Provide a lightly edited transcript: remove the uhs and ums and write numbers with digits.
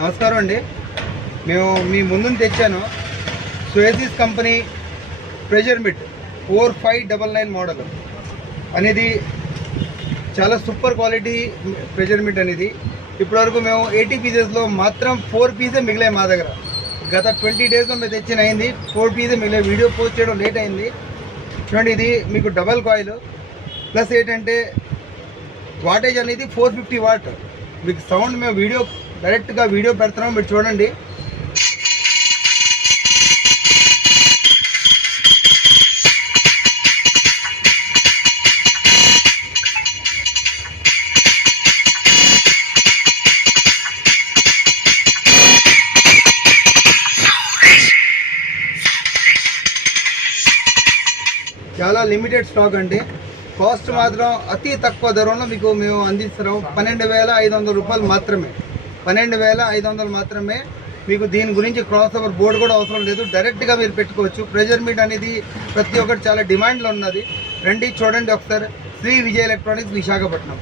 నమస్కారం అండి. మేము మీ ముందు తెచ్చాను సుయసిస్ కంపెనీ ప్రెషర్ మిట్ 4599 మోడల్ అనేది చాలా సూపర్ క్వాలిటీ ప్రెషర్ మిట్ అనేది. ఇప్పటివరకు మేము 80 పీసెస్లో మాత్రం 4 పీసే మిగిలాయి మా దగ్గర. గత 20 డేస్లో మేము తెచ్చిన అయింది 4 పీసే మిగిలాయి. వీడియో పోస్ట్ చేయడం లేట్ అయింది. చూడండి, ఇది మీకు డబల్ కాయిల్ ప్లస్ ఏంటంటే వాటేజ్ అనేది 450 వాట్. మీకు సౌండ్ మేము డైరెక్ట్గా వీడియో పెడుతున్నాం, మీరు చూడండి. చాలా లిమిటెడ్ స్టాక్ అండి. కాస్ట్ మాత్రం అతి తక్కువ ధరలో మీకు మేము అందిస్తున్నాం. 12,500 రూపాయలు మాత్రమే. 12,500 మాత్రమే. మీకు దీని గురించి క్రాస్ ఓవర్ బోర్డు కూడా అవసరం లేదు, డైరెక్ట్గా మీరు పెట్టుకోవచ్చు. ప్రెషర్ మీట్ అనేది ప్రతి ఒక్కటి చాలా డిమాండ్లో ఉన్నది. రండి చూడండి ఒకసారి. శ్రీ విజయ్ ఎలక్ట్రానిక్స్, విశాఖపట్నం.